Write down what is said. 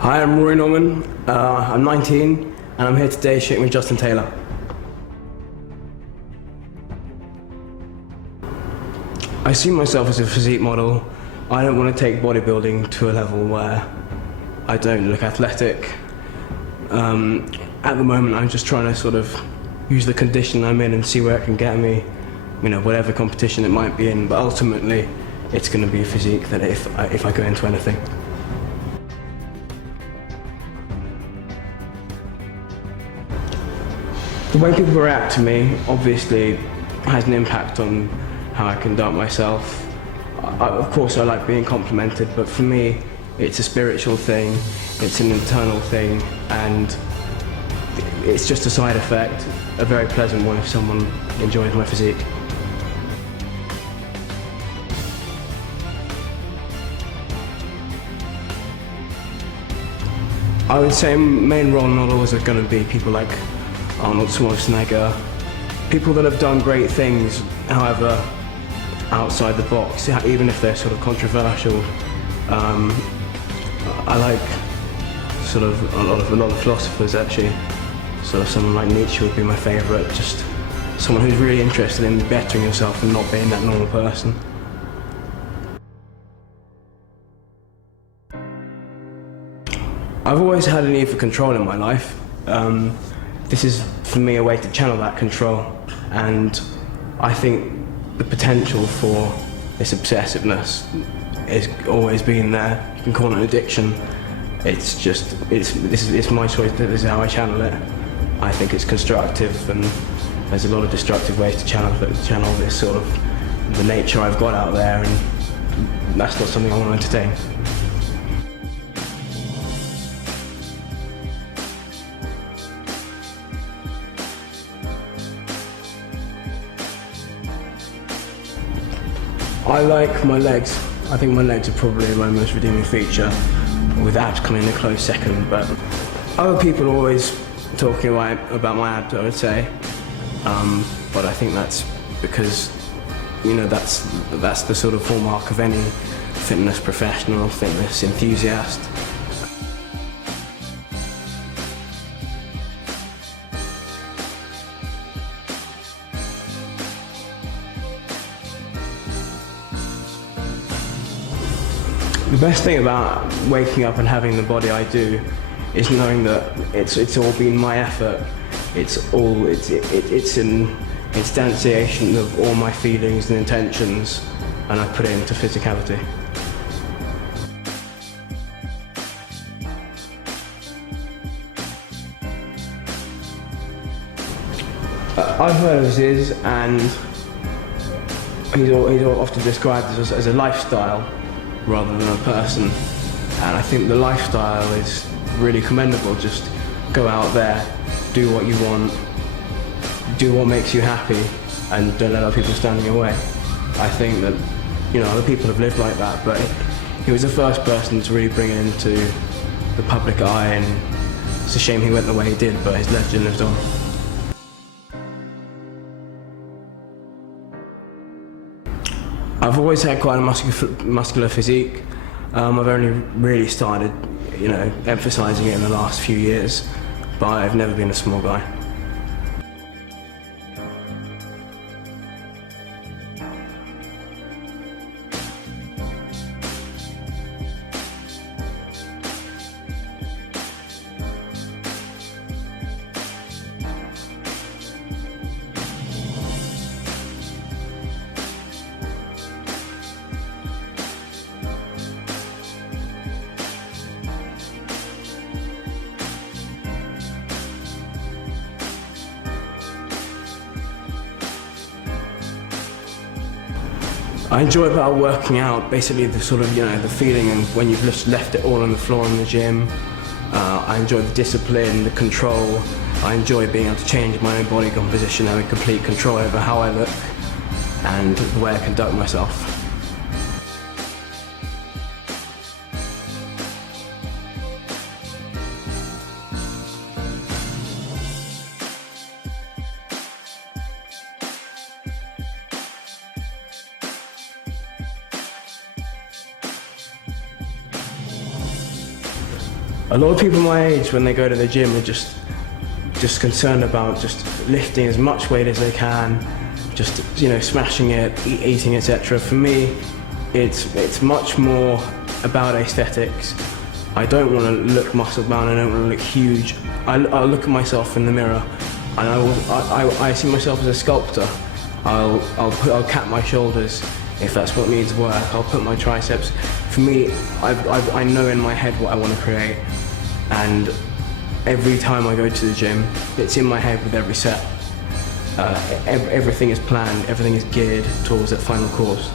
Hi, I'm Rory Norman. I'm 19 and I'm here today shooting with Justin Taylor. I see myself as a physique model. I don't want to take bodybuilding to a level where I don't look athletic. At the moment I'm just trying to sort of use the condition I'm in and see where it can get me, whatever competition it might be in, but ultimately it's going to be a physique that if I go into anything. The way people react to me obviously has an impact on how I conduct myself. Of course I like being complimented, but for me it's a spiritual thing, it's an internal thing, and it's just a side effect, a very pleasant one if someone enjoys my physique. I would say main role models are going to be people like Arnold Schwarzenegger, people that have done great things, however, outside the box, even if they're sort of controversial. I like sort of a lot of philosophers actually. Sort of someone like Nietzsche would be my favourite, just someone who's really interested in bettering yourself and not being that normal person. I've always had a need for control in my life. This is, for me, a way to channel that control, and I think the potential for this obsessiveness has always been there. You can call it an addiction. It's just, it's my choice, this is how I channel it. I think it's constructive, and there's a lot of destructive ways to channel this sort of, the nature I've got out there, and that's not something I want to entertain. I like my legs. I think my legs are probably my most redeeming feature, with abs coming in a close second, but other people are always talking about my abs, I would say, but I think that's because, that's the sort of hallmark of any fitness professional, fitness enthusiast. The best thing about waking up and having the body I do is knowing that it's all been my effort. It's an instantiation of all my feelings and intentions, and I put it into physicality. I've heard of Ziz, and he's often described as a lifestyle rather than a person, and I think the lifestyle is really commendable. Just go out there, do what you want, do what makes you happy, and don't let other people stand in your way. I think that other people have lived like that, but he was the first person to really bring it into the public eye, and it's a shame he went the way he did, but his legend lives on. I've always had quite a muscular physique. I've only really started, emphasising it in the last few years, but I've never been a small guy. I enjoy about working out, basically the sort of, the feeling and when you've just left it all on the floor in the gym. I enjoy the discipline, the control. I enjoy being able to change my own body composition, having complete control over how I look and the way I conduct myself. A lot of people my age, when they go to the gym, are just concerned about just lifting as much weight as they can, just, you know, smashing it, eating, etc. For me, it's much more about aesthetics. I don't want to look muscle bound. I don't want to look huge. I'll look at myself in the mirror, and I see myself as a sculptor. I'll cap my shoulders if that's what needs work. I'll put my triceps. For me, I know in my head what I want to create, and every time I go to the gym, it's in my head with every set. Everything is planned, everything is geared towards that final course.